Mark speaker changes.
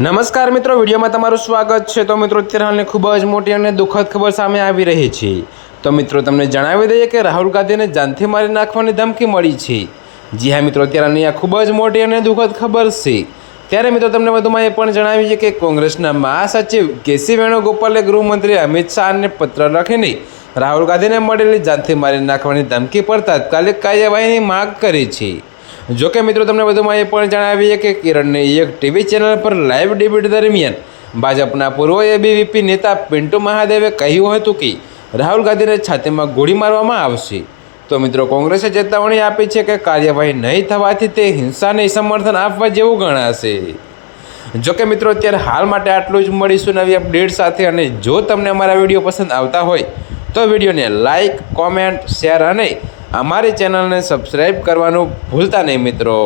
Speaker 1: નમસ્કાર મિત્રો, વિડીયોમાં તમારું સ્વાગત છે. તો મિત્રો, અત્યારે હાલની ખૂબ જ મોટી અને દુઃખદ ખબર સામે આવી રહી છે. તો મિત્રો, તમને જણાવી દઈએ કે રાહુલ ગાંધીને જાનથી મારી નાખવાની ધમકી મળી છે. જી હા મિત્રો, અત્યારે હાલની આ ખૂબ જ મોટી અને દુઃખદ ખબર છે. ત્યારે મિત્રો, તમને વધુમાં એ પણ જણાવી છે કે કોંગ્રેસના મહાસચિવ કેસી વેણુગોપાલે ગૃહમંત્રી અમિત શાહને પત્ર લખીને રાહુલ ગાંધીને મળેલી જાનથી મારી નાખવાની ધમકી પર તાત્કાલિક કાર્યવાહીની માંગ કરી છે. જોકે મિત્રો તમને વધુમાં એ પણ જણાવીએ કે કિરણની એક ટીવી ચેનલ પર લાઈવ ડિબેટ દરમિયાન ભાજપના પૂર્વ એબીવીપી નેતા પિન્ટુ મહાદેવે કહ્યું હતું કે રાહુલ ગાંધીને છાતીમાં ગોળી મારવામાં આવશે. તો મિત્રો કોંગ્રેસે ચેતવણી આપી છે કે કાર્યવાહી નહીં થવાથી તે હિંસાને સમર્થન આપવા જેવું ગણાશે. જોકે મિત્રો અત્યારે હાલ માટે આટલું જ મળીશું નવી અપડેટ સાથે અને જો તમને અમારા વીડિયો પસંદ આવતા હોય તો વિડીયોને લાઇક કોમેન્ટ શેર અને અમારી ચેનલને સબસ્ક્રાઈબ
Speaker 2: કરવાનું ભૂલતા નહીં મિત્રો.